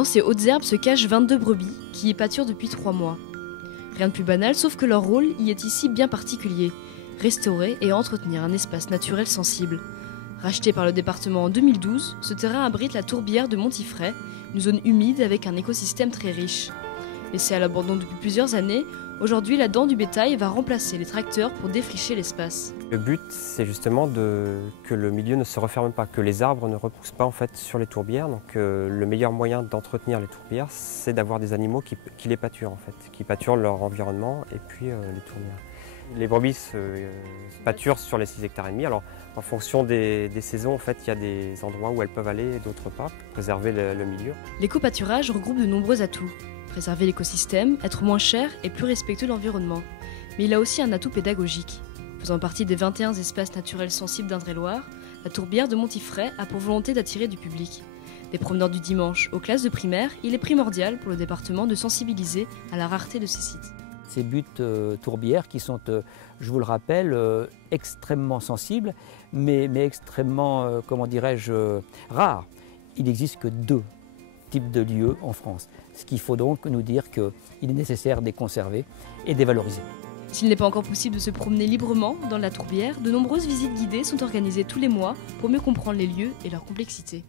Dans ces hautes herbes se cachent 22 brebis qui y pâturent depuis 3 mois. Rien de plus banal, sauf que leur rôle y est ici bien particulier, restaurer et entretenir un espace naturel sensible. Racheté par le département en 2012, ce terrain abrite la tourbière de Montifray, une zone humide avec un écosystème très riche. Laissée à l'abandon depuis plusieurs années, aujourd'hui la dent du bétail va remplacer les tracteurs pour défricher l'espace. Le but, c'est justement que le milieu ne se referme pas, que les arbres ne repoussent pas en fait sur les tourbières. Donc le meilleur moyen d'entretenir les tourbières, c'est d'avoir des animaux qui les pâturent en fait, qui pâturent leur environnement et puis les tourbières. Les brebis pâturent sur les 6,5 hectares. Alors en fonction des saisons, en fait, il y a des endroits où elles peuvent aller et d'autres pas, pour préserver le milieu. L'éco-pâturage regroupe de nombreux atouts. Préserver l'écosystème, être moins cher et plus respectueux de l'environnement. Mais il a aussi un atout pédagogique. Faisant partie des 21 espaces naturels sensibles d'Indre-et-Loire, la tourbière de Montifray a pour volonté d'attirer du public. Des promeneurs du dimanche aux classes de primaire, il est primordial pour le département de sensibiliser à la rareté de ces sites. Ces buttes tourbières qui sont, je vous le rappelle, extrêmement sensibles, mais extrêmement, comment dirais-je, rares. Il n'existe que 2 types de lieux en France. Ce qu'il faut donc nous dire qu'il est nécessaire de les conserver et de les valoriser. S'il n'est pas encore possible de se promener librement dans la tourbière, de nombreuses visites guidées sont organisées tous les mois pour mieux comprendre les lieux et leur complexité.